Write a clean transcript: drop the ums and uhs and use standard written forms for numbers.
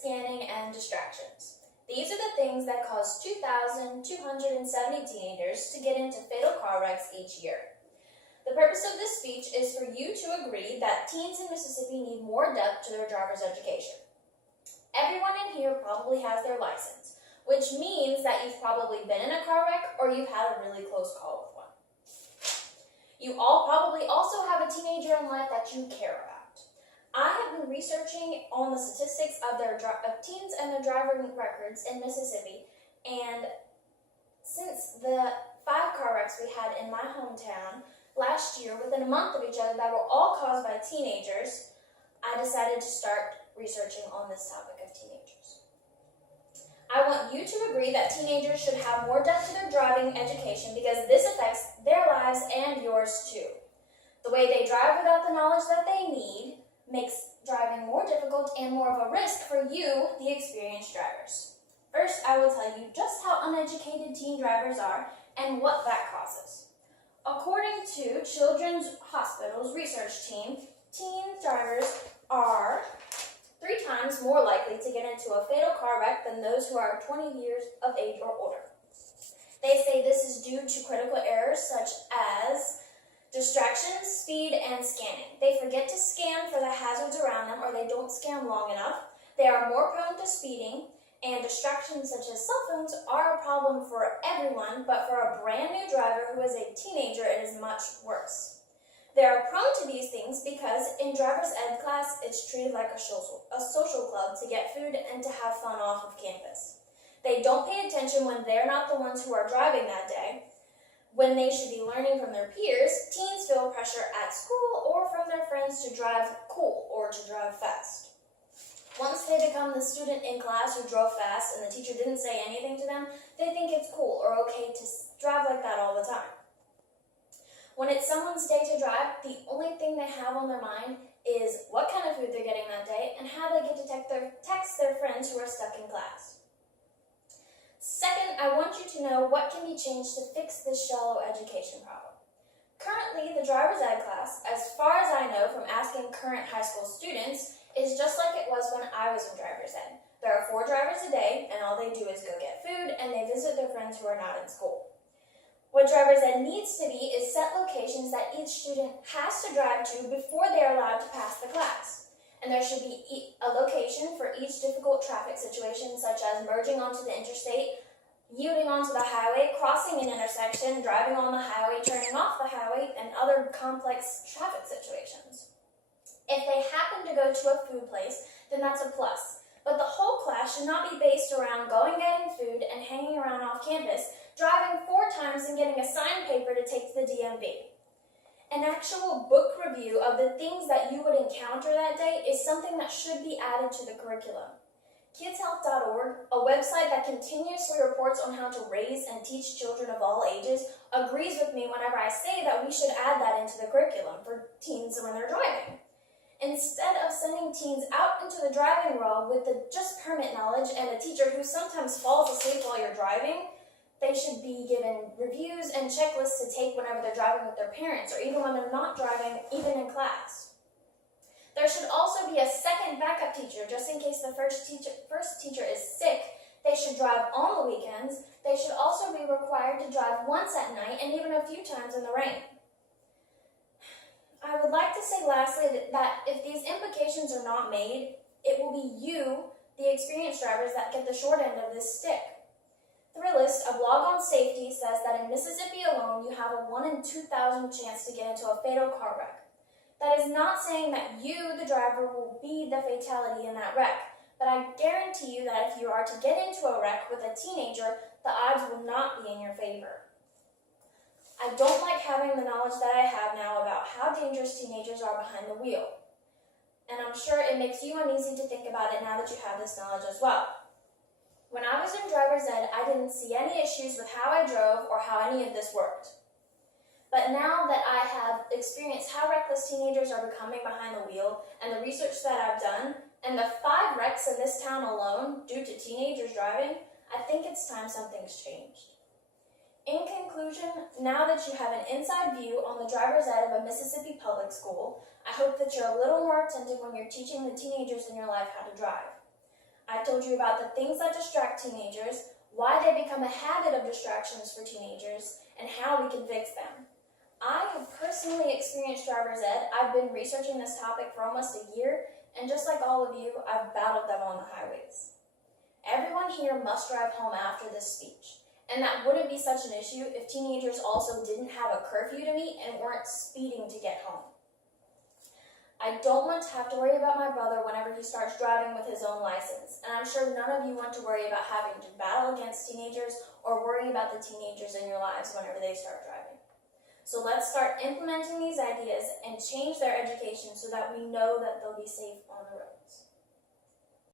scanning, and distractions. These are the things that cause 2,270 teenagers to get into fatal car wrecks each year. The purpose of this speech is for you to agree that teens in Mississippi need more depth to their driver's education. Everyone in here probably has their license, which means that you've probably been in a car wreck or you've had a really close call with one. You all probably also have a teenager in life that you care about. I have been researching on the statistics of teens and their driving records in Mississippi, and since the 5 car wrecks we had in my hometown last year, within a month of each other, that were all caused by teenagers, I decided to start researching on this topic of teenagers. I want you to agree that teenagers should have more depth to their driving education because this affects their lives and yours too. The way they drive without the knowledge that they need makes driving more difficult and more of a risk for you, the experienced drivers. First, I will tell you just how uneducated teen drivers are and what that causes. According to Children's Hospital's research team, teen drivers are 3 times more likely to get into a fatal car wreck than those who are 20 years of age or older. They say this is due to critical errors such as distractions, speed, and scanning. They forget to scan for the hazards around them, or they don't scan long enough. They are more prone to speeding, and distractions such as cell phones are a problem for everyone, but for a brand new driver who is a teenager, it is much worse. They are prone to these things because in driver's ed class, it's treated like a social club to get food and to have fun off of campus. They don't pay attention when they're not the ones who are driving that day. When they should be learning from their peers, teens feel pressure at school or from their friends to drive cool or to drive fast. Once they become the student in class who drove fast and the teacher didn't say anything to them, they think it's cool or okay to drive like that all the time. When it's someone's day to drive, the only thing they have on their mind is what kind of food they're getting that day and how they get to text their friends who are stuck in class. Second, I want you to know what can be changed to fix this shallow education problem. Currently, the driver's ed class, as far as I know from asking current high school students, is just like it was when I was in driver's ed. There are 4 drivers a day, and all they do is go get food, and they visit their friends who are not in school. What driver's ed needs to be is set locations that each student has to drive to before they are allowed to pass the class. And there should be a location for each difficult traffic situation, such as merging onto the interstate, yielding onto the highway, crossing an intersection, driving on the highway, turning off the highway, and other complex traffic situations. If they happen to go to a food place, then that's a plus. But the whole class should not be based around going getting food and hanging around off campus, driving 4 times and getting a signed paper to take to the DMV. An actual book review of the things that you would encounter that day is something that should be added to the curriculum. KidsHealth.org, a website that continuously reports on how to raise and teach children of all ages, agrees with me whenever I say that we should add that into the curriculum for teens when they're driving. Instead of sending teens out into the driving world with the just permit knowledge and a teacher who sometimes falls asleep while you're driving, they should be given reviews and checklists to take whenever they're driving with their parents or even when they're not driving, even in class. There should also be a second backup teacher just in case the first teacher is sick. They should drive on the weekends. They should also be required to drive once at night and even a few times in the rain. I would like to say lastly that if these implications are not made, it will be you, the experienced drivers, that get the short end of this stick. Thrillist, a blog on safety, says that in Mississippi alone, you have a 1 in 2,000 chance to get into a fatal car wreck. That is not saying that you, the driver, will be the fatality in that wreck, but I guarantee you that if you are to get into a wreck with a teenager, the odds will not be in your favor. I don't like having the knowledge that I have now about how dangerous teenagers are behind the wheel, and I'm sure it makes you uneasy to think about it now that you have this knowledge as well. When I was in driver's ed, I didn't see any issues with how I drove or how any of this worked. But now that I have experienced how reckless teenagers are becoming behind the wheel and the research that I've done, and the 5 wrecks in this town alone due to teenagers driving, I think it's time something's changed. In conclusion, now that you have an inside view on the driver's ed of a Mississippi public school, I hope that you're a little more attentive when you're teaching the teenagers in your life how to drive. I told you about the things that distract teenagers, why they become a habit of distractions for teenagers, and how we can fix them. I have personally experienced driver's ed. I've been researching this topic for almost a year, and just like all of you, I've battled them on the highways. Everyone here must drive home after this speech, and that wouldn't be such an issue if teenagers also didn't have a curfew to meet and weren't speeding to get home. I don't want to have to worry about my brother whenever he starts driving with his own license, and I'm sure none of you want to worry about having to battle against teenagers or worry about the teenagers in your lives whenever they start driving. So let's start implementing these ideas and change their education so that we know that they'll be safe